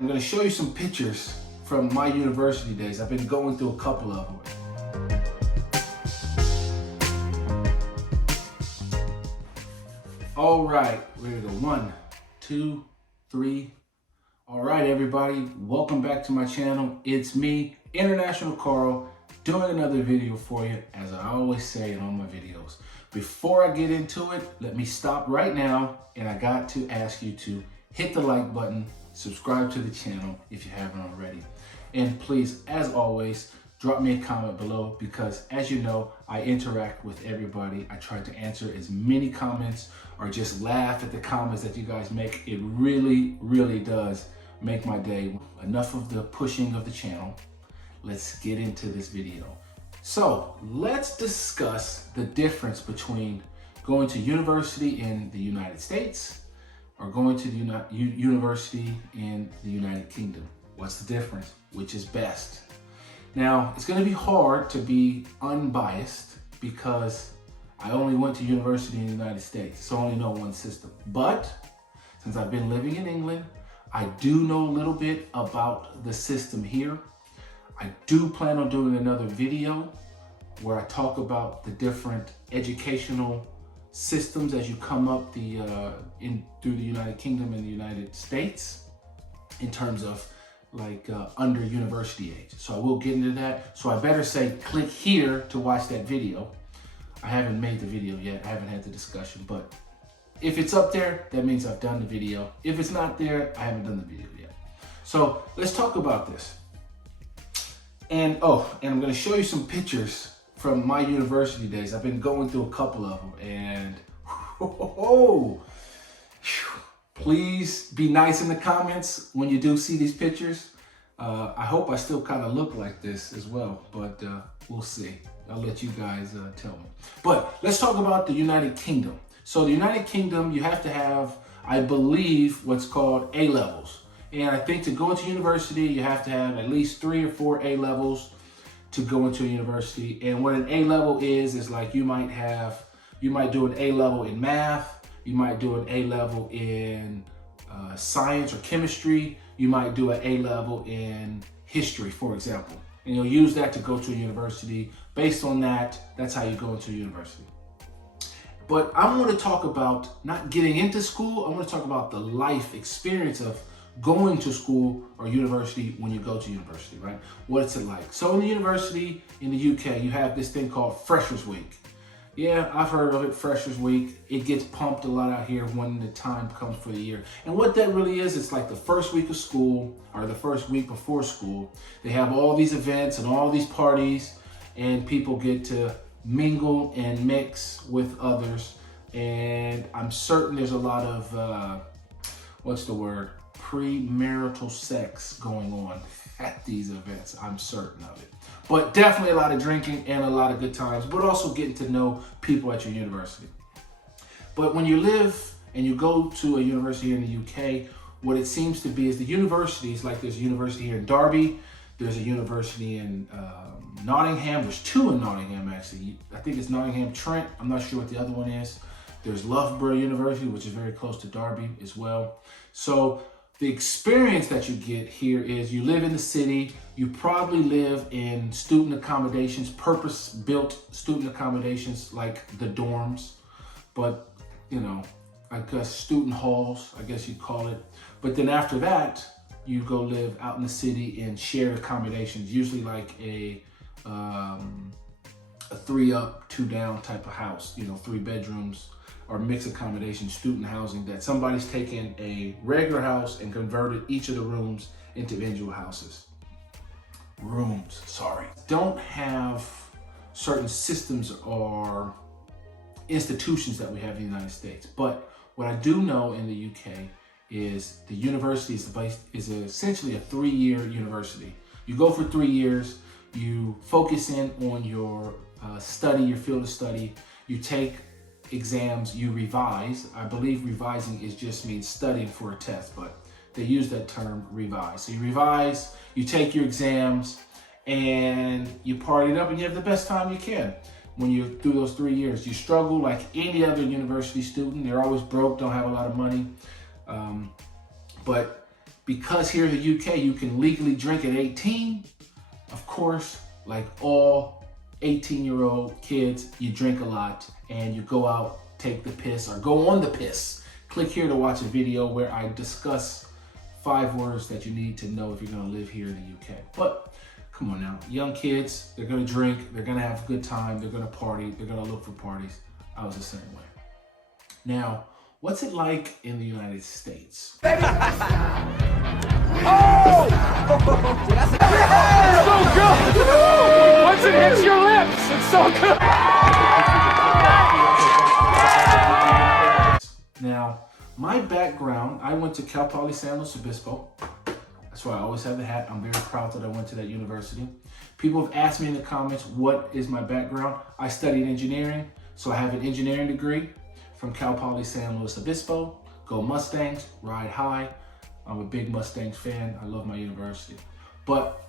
I'm going to show you some pictures from my university days. I've been going through a couple of them. All right, we're going to go 1, 2, 3. All right, everybody, welcome back to my channel. It's me, International Carl, doing another video for you, as I always say in all my videos. Before I get into it, let me stop right now, and I got to ask you to hit the like button, subscribe to the channel if you haven't already. And please, as always, drop me a comment below because, as you know, I interact with everybody. I try to answer as many comments or just laugh at the comments that you guys make. It really, really does make my day. Enough of the pushing of the channel. Let's get into this video. So let's discuss the difference between going to university in the United States or going to the university in the United Kingdom. What's the difference? Which is best? Now, it's going to be hard to be unbiased because I only went to university in the United States, so I only know one system. But since I've been living in England, I do know a little bit about the system here. I do plan on doing another video where I talk about the different educational systems as you come up through the United Kingdom and the United States in terms of under university age. So I will get into that. So I better say click here to watch that video. I haven't made the video yet. I haven't had the discussion, but if it's up there, that means I've done the video. If it's not there, I haven't done the video yet. So let's talk about this. And I'm gonna show you some pictures from my university days. I've been going through a couple of them, and please be nice in the comments when you do see these pictures. I hope I still kind of look like this as well, but we'll see. I'll let you guys tell me. But let's talk about the United Kingdom. So the United Kingdom, you have to have, I believe, what's called A-levels. And I think to go into university, you have to have at least 3 or 4 A-levels to go into a university. And what an A-level is like you might do an A-level in math, you might do an A-level in science or chemistry, you might do an A-level in history, for example. And you'll use that to go to a university. Based on that, that's how you go into a university. But I want to talk about not getting into school, I want to talk about the life experience of going to school or university when you go to university, right? What's it like? So in the university in the UK, you have this thing called Freshers Week. Yeah, I've heard of it, Freshers Week. It gets pumped a lot out here when the time comes for the year. And what that really is, it's like the first week of school or the first week before school. They have all these events and all these parties, and people get to mingle and mix with others. And I'm certain there's a lot of, premarital sex going on at these events. I'm certain of it. But definitely a lot of drinking and a lot of good times, but also getting to know people at your university. But when you live and you go to a university here in the UK, what it seems to be is the universities, like there's a university here in Derby, there's a university in Nottingham, there's 2 in Nottingham actually. I think it's Nottingham Trent, I'm not sure what the other one is. There's Loughborough University, which is very close to Derby as well. So the experience that you get here is you live in the city, you probably live in student accommodations, purpose-built student accommodations like the dorms, but I guess student halls, I guess you'd call it. But then after that, you go live out in the city in shared accommodations, usually like a 3 up, 2 down type of house, 3 bedrooms, or mixed accommodation, student housing, that somebody's taken a regular house and converted each of the rooms into individual houses. Don't have certain systems or institutions that we have in the United States. But what I do know in the UK is the university is essentially a 3-year university. You go for 3 years, you focus in on your study, your field of study, you take exams, you revise. I believe revising just means studying for a test, but they use that term revise. So you revise, you take your exams, and you party it up and you have the best time you can. When you're through those 3 years, you struggle like any other university student. They're always broke, don't have a lot of money. But because here in the UK, you can legally drink at 18. Of course, like all 18-year-old kids, you drink a lot and you go out, take the piss, or go on the piss. Click here to watch a video where I discuss 5 words that you need to know if you're gonna live here in the UK. But come on now, young kids, they're gonna drink, they're gonna have a good time, they're gonna party, they're gonna look for parties. I was the same way. Now, what's it like in the United States? Oh! It's so good! Once it hits your lips, it's so good! Now, my background, I went to Cal Poly San Luis Obispo. That's why I always have the hat. I'm very proud that I went to that university. People have asked me in the comments, what is my background? I studied engineering, so I have an engineering degree from Cal Poly San Luis Obispo. Go Mustangs, ride high. I'm a big Mustangs fan. I love my university. But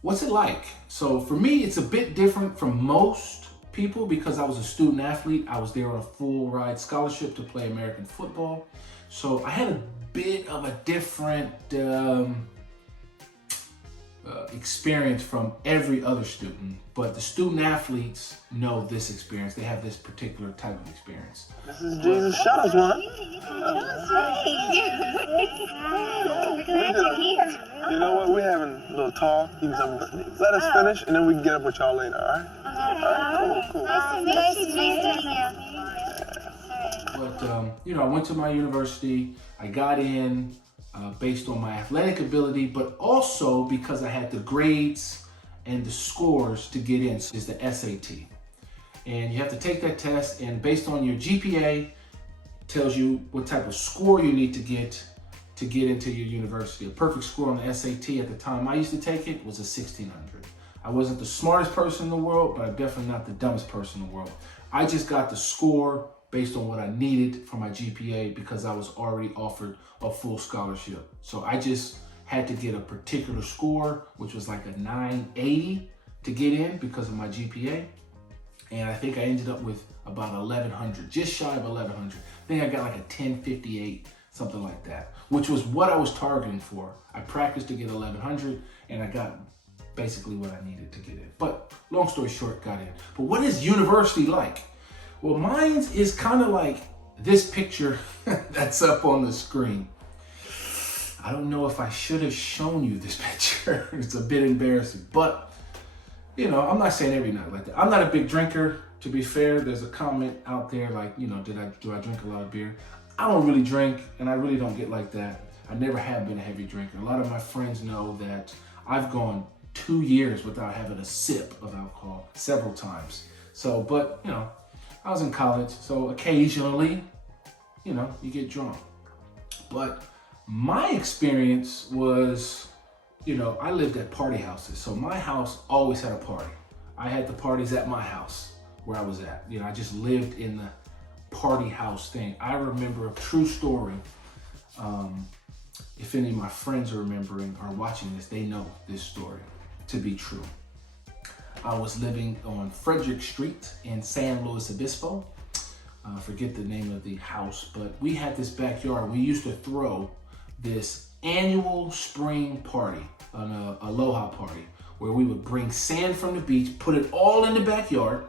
what's it like? So for me, it's a bit different from most people because I was a student athlete. I was there on a full ride scholarship to play American football. So I had a bit of a different experience from every other student, but the student athletes know this experience. They have this particular type of experience. This is Jesus. Shut us, man. You know what? We're having a little talk. Let us finish, and then we can get up with y'all later, all right? All right, cool. Nice to meet you. But, you know, I went to my university. I got in based on my athletic ability, but also because I had the grades and the scores to get in. So it's the SAT. And you have to take that test, and based on your GPA, tells you what type of score you need to get into your university. A perfect score on the SAT at the time I used to take it was a 1600. I wasn't the smartest person in the world, but I'm definitely not the dumbest person in the world. I just got the score based on what I needed for my GPA because I was already offered a full scholarship. So I just had to get a particular score, which was like a 980 to get in because of my GPA. And I think I ended up with about 1100, just shy of 1100. I think I got like a 1058, something like that, which was what I was targeting for. I practiced to get 1100 and I got basically what I needed to get in. But long story short, got in. But what is university like? Well, mine is kind of like this picture that's up on the screen. I don't know if I should have shown you this picture. It's a bit embarrassing, but you know, I'm not saying every night like that. I'm not a big drinker, to be fair. There's a comment out there like, you know, do I drink a lot of beer? I don't really drink, and I really don't get like that. I never have been a heavy drinker. A lot of my friends know that I've gone 2 years without having a sip of alcohol several times. So, but you know, I was in college, so occasionally, you know, you get drunk. But my experience was, you know, I lived at party houses. So my house always had a party. I had the parties at my house where I was at. You know, I just lived in the party house thing. I remember a true story. If any of my friends are remembering or watching this, they know this story to be true. I was living on Frederick Street in San Luis Obispo. Forget the name of the house, but we had this backyard. We used to throw this annual spring party, an aloha party, where we would bring sand from the beach, put it all in the backyard,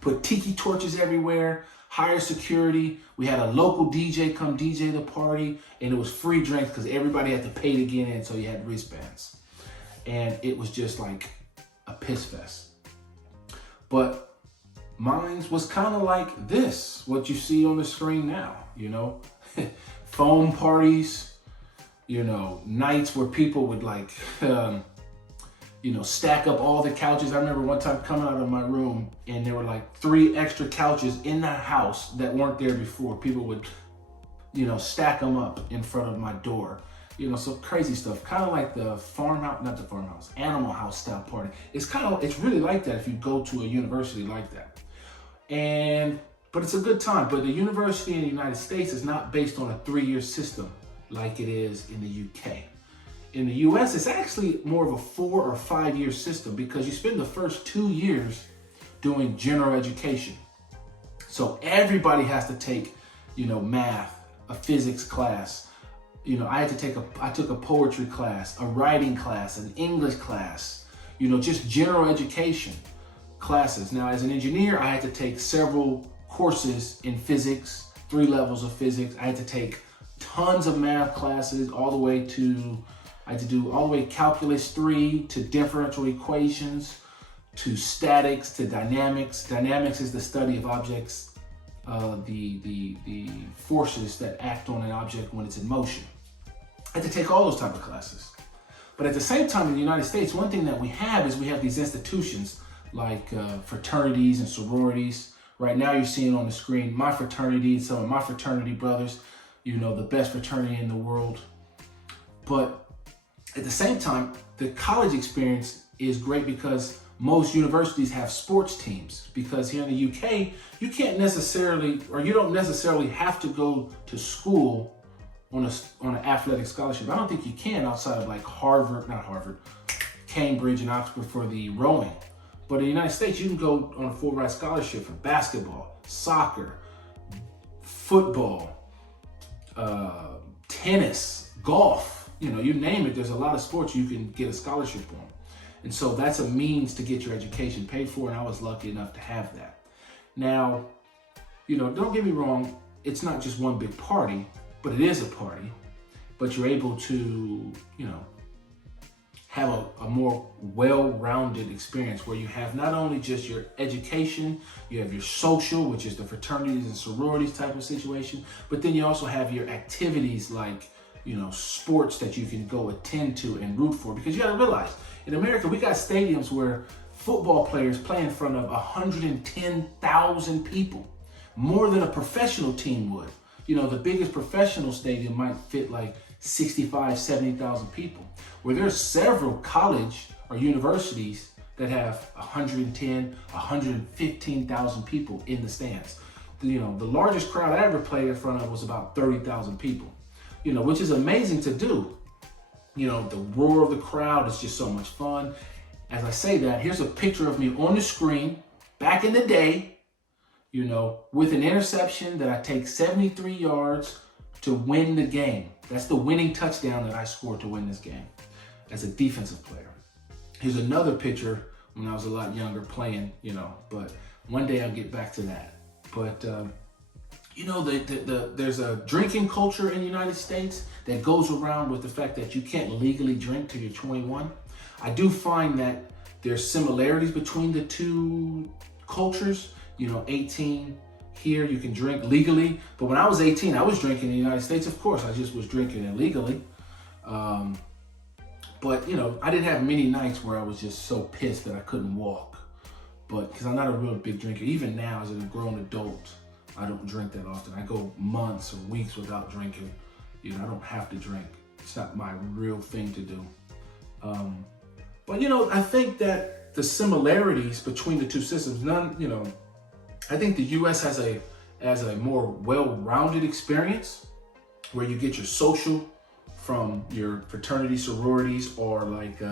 put tiki torches everywhere, hire security. We had a local DJ come DJ the party, and it was free drinks because everybody had to pay to get in, so you had wristbands. And it was just like a piss fest. But mine was kind of like this, what you see on the screen now, you know, foam parties, you know, nights where people would like, you know, stack up all the couches. I remember one time coming out of my room and there were like 3 extra couches in the house that weren't there before. People would, you know, stack them up in front of my door. You know, so crazy stuff, kind of like the farmhouse, not the farmhouse, animal house style party. It's kind of, it's really like that if you go to a university like that. But it's a good time. But the university in the United States is not based on a 3-year system like it is in the UK. In the US, it's actually more of a 4 or 5-year system because you spend the first 2 years doing general education. So everybody has to take, you know, math, a physics class, You know, I took a poetry class, a writing class, an English class, you know, just general education classes. Now, as an engineer, I had to take several courses in physics, 3 levels of physics. I had to take tons of math classes all the way to, I had to do all the way calculus 3 to differential equations, to statics, to dynamics. Dynamics is the study of objects, the forces that act on an object when it's in motion. I had to take all those type of classes. But at the same time, in the United States, one thing that we have is we have these institutions like fraternities and sororities. Right now you're seeing on the screen my fraternity and some of my fraternity brothers, you know, the best fraternity in the world. But at the same time, the college experience is great because most universities have sports teams, because here in the UK, you can't necessarily, or you don't necessarily have to go to school on an athletic scholarship. I don't think you can outside of like Cambridge and Oxford for the rowing. But in the United States, you can go on a full ride scholarship for basketball, soccer, football, tennis, golf, you know, you name it. There's a lot of sports you can get a scholarship on. And so that's a means to get your education paid for, and I was lucky enough to have that. Now, you know, don't get me wrong, it's not just one big party, but it is a party. But you're able to, you know, have a more well-rounded experience where you have not only just your education, you have your social, which is the fraternities and sororities type of situation, but then you also have your activities like, you know, sports that you can go attend to and root for. Because you gotta realize, in America, we got stadiums where football players play in front of 110,000 people, more than a professional team would. You know, the biggest professional stadium might fit like 65, 70,000 people, where there's several college or universities that have 110, 115,000 people in the stands. You know, the largest crowd I ever played in front of was about 30,000 people, you know, which is amazing to do. You know, the roar of the crowd is just so much fun. As I say that, here's a picture of me on the screen back in the day, you know, with an interception that I take 73 yards to win the game. That's the winning touchdown that I scored to win this game as a defensive player. Here's another picture when I was a lot younger playing, you know, but one day I'll get back to that. But, you know, there's a drinking culture in the United States that goes around with the fact that you can't legally drink till you're 21. I do find that there's similarities between the two cultures. You know, 18 here, you can drink legally. But when I was 18, I was drinking in the United States. Of course, I just was drinking illegally. But, you know, I didn't have many nights where I was just so pissed that I couldn't walk. But because I'm not a real big drinker, even now as a grown adult, I don't drink that often. I go months or weeks without drinking. You know, I don't have to drink. It's not my real thing to do. But, you know, I think that the similarities between the two systems, you know, I think the US has a more well-rounded experience where you get your social from your fraternity, sororities, or like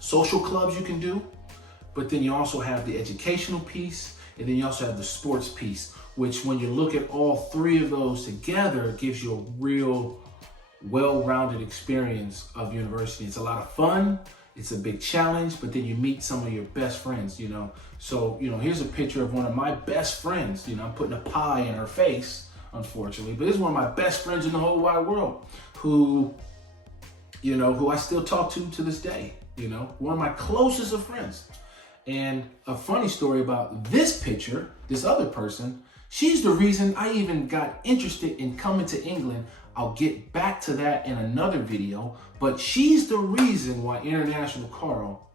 social clubs you can do. But then you also have the educational piece, and then you also have the sports piece, which when you look at all three of those together, gives you a real well-rounded experience of university. It's a lot of fun. It's a big challenge, but then you meet some of your best friends, you know. So, you know, here's a picture of one of my best friends. You know, I'm putting a pie in her face, unfortunately, but this is one of my best friends in the whole wide world who, you know, who I still talk to this day, you know, one of my closest of friends. And a funny story about this picture, this other person, she's the reason I even got interested in coming to England. I'll get back to that in another video, but she's the reason why International Carl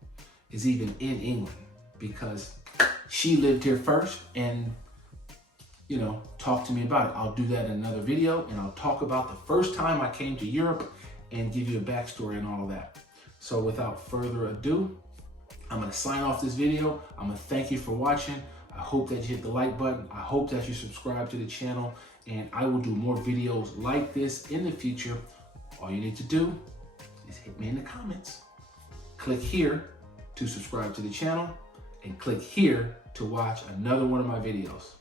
is even in England, because she lived here first and, you know, talked to me about it. I'll do that in another video, and I'll talk about the first time I came to Europe and give you a backstory and all of that. So without further ado, I'm gonna sign off this video. I'm gonna thank you for watching. I hope that you hit the like button. I hope that you subscribe to the channel, and I will do more videos like this in the future. All you need to do is hit me in the comments. Click here to subscribe to the channel, and click here to watch another one of my videos.